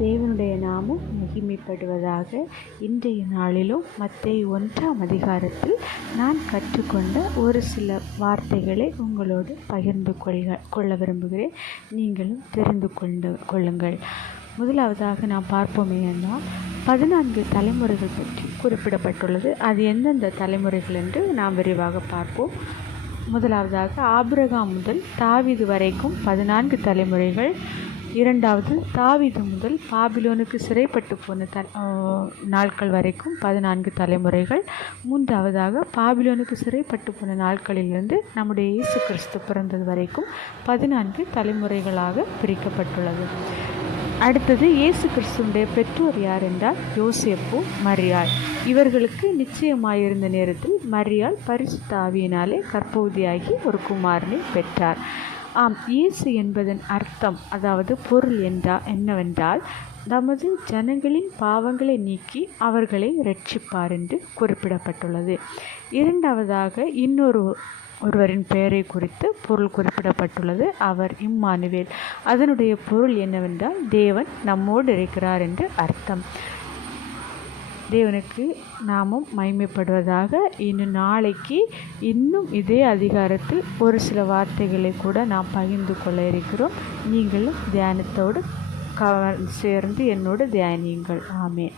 தேவனுடைய நாமம் மகிமைப்படுவதாக. இன்றைய நாளிலும் மத்தேயு 1ஆம் அதிகாரத்தில் நான் கற்றுக்கொண்ட ஒரு சில வார்த்தைகளை உங்களோடு பகிர்ந்து கொள்ள விரும்புகிறேன். நீங்களும் தெரிந்து கொள்ளுங்கள். முதலாவதாக நாம் பார்ப்போமே என்றால் 14 தலைமுறைகள் பற்றி குறிப்பிடப்பட்டுள்ளது. அது எந்தெந்த தலைமுறைகள் என்று நாம் விரிவாக பார்ப்போம். முதலாவதாக ஆபிரகாம் முதல் தாவீது வரைக்கும் 14 தலைமுறைகள். இரண்டாவது தாவீது முதல் பாபிலோனுக்கு சிறைப்பட்டு போன நாட்கள் வரைக்கும் 14 தலைமுறைகள். மூன்றாவதாக பாபிலோனுக்கு சிறைப்பட்டு போன நாட்களிலிருந்து நம்முடைய இயேசு கிறிஸ்து பிறந்தது வரைக்கும் 14 தலைமுறைகளாக பிரிக்கப்பட்டுள்ளது. அடுத்தது இயேசு கிறிஸ்துடைய பெற்றோர் யார் என்றால் யோசேப்பு, மரியாள். இவர்களுக்கு நிச்சயமாயிருந்த நேரத்தில் மரியாள் பரிசுத்த ஆவியினாலே கர்ப்பவதியாகி ஒரு குமாரனை பெற்றார். இயேசு என்பதன் அர்த்தம், அதாவது பொருள் என்னவென்றால் நமது ஜனங்களின் பாவங்களை நீக்கி அவர்களை இரட்சிப்பார் என்று குறிப்பிடப்பட்டுள்ளது. இரண்டாவதாக ஒருவரின் பெயரை குறித்து பொருள் குறிப்பிடப்பட்டுள்ளது. அவர் இம்மானுவேல். அதனுடைய பொருள் என்னவென்றால் தேவன் நம்மோடு இருக்கிறார் என்று அர்த்தம். தேவனுக்கு நாமும் மகிமைப்படுவதாக. நாளைக்கு இன்னும் இதே அதிகாரத்தில் ஒரு சில வார்த்தைகளை கூட நாம் பகிர்ந்து கொள்ள இருக்கிறோம். நீங்களும் தியானத்தோடு சேர்ந்து என்னோடு தியானியுங்கள். ஆமென்.